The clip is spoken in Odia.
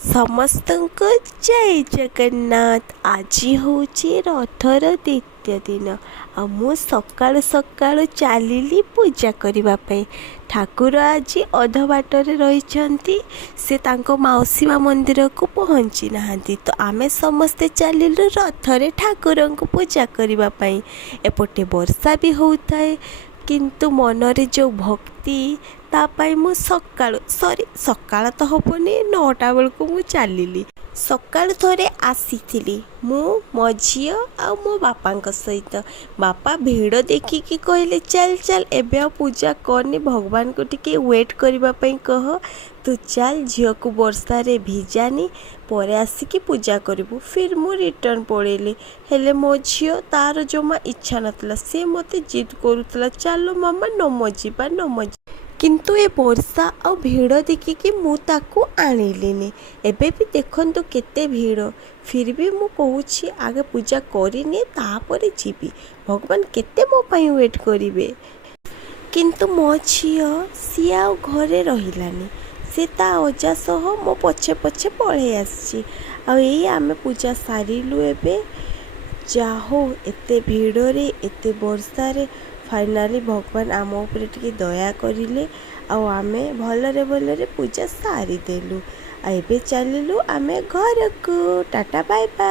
ସମସ୍ତଙ୍କୁ ଜୟ ଜଗନ୍ନାଥ। ଆଜି ହେଉଛି ରଥର ଦ୍ୱିତୀୟ ଦିନ। ଆଉ ମୁଁ ସକାଳୁ ସକାଳୁ ଚାଲିଲି ପୂଜା କରିବା ପାଇଁ। ଠାକୁର ଆଜି ଅଧ ବାଟରେ ରହିଛନ୍ତି, ସେ ତାଙ୍କ ମାଉସୀ ମା ମନ୍ଦିରକୁ ପହଞ୍ଚି ନାହାନ୍ତି। ତ ଆମେ ସମସ୍ତେ ଚାଲିଲୁ ରଥରେ ଠାକୁରଙ୍କୁ ପୂଜା କରିବା ପାଇଁ। ଏପଟେ ବର୍ଷା ବି ହେଉଥାଏ, କିନ୍ତୁ ମନରେ ଯେଉଁ ଭକ୍ତି, ତା ପାଇଁ ମୁଁ ସକାଳ ତ ହେବନି, 9ଟା ବେଳକୁ ମୁଁ ଚାଲିଲି। ସକାଳୁ ଥରେ ଆସିଥିଲି ମୁଁ, ମୋ ଝିଅ ଆଉ ମୋ ବାପାଙ୍କ ସହିତ। ବାପା ଭିଡ଼ ଦେଖିକି କହିଲେ, ଚାଲ ଚାଲ ଏବେ ଆଉ ପୂଜା କରନି, ଭଗବାନଙ୍କୁ ଟିକେ ୱେଟ୍ କରିବା ପାଇଁ କହ। ତୁ ଚାଲ, ଝିଅକୁ ବର୍ଷାରେ ଭିଜାନି, ପରେ ଆସିକି ପୂଜା କରିବୁ। ଫିର୍ ମୁଁ ରିଟର୍ନ ପଳେଇଲି। ହେଲେ ମୋ ଝିଅ, ତାର ଜମା ଇଚ୍ଛା ନଥିଲା, ସେ ମୋତେ ଜିଦ୍ କରୁଥିଲା, ଚାଲ ମାମା ନମ ଯିବା। କିନ୍ତୁ ଏ ବର୍ଷା ଆଉ ଭିଡ଼ ଦେଖିକି ମୁଁ ତାକୁ ଆଣିଲିନି। ଏବେ ବି ଦେଖନ୍ତୁ କେତେ ଭିଡ଼, ଫିର୍ ବି ମୁଁ କହୁଛି ଆଗେ ପୂଜା କରିନିଏ, ତାପରେ ଯିବି। ଭଗବାନ କେତେ ମୋ ପାଇଁ ୱେଟ୍ କରିବେ। କିନ୍ତୁ ମୋ ଝିଅ, ସିଏ ଆଉ ଘରେ ରହିଲାନି। ସେ ତା ଅଜା ସହ ମୋ ପଛେ ପଛେ ପଳେଇ ଆସିଛି। ଆଉ ଏଇ ଆମେ ପୂଜା ସାରିଲୁ ଏବେ। ଯାହା ହଉ, ଏତେ ଭିଡ଼ରେ ଏତେ ବର୍ଷାରେ ଫାଇନାଲି ଭଗବାନ ଆମ ଉପରେ ଟିକେ ଦୟା କରିଲେ, ଆଉ ଆମେ ଭଲରେ ପୂଜା ସାରିଦେଲୁ। ଆଉ ଏବେ ଚାଲିଲୁ ଆମେ ଘରକୁ। Tata bye bye.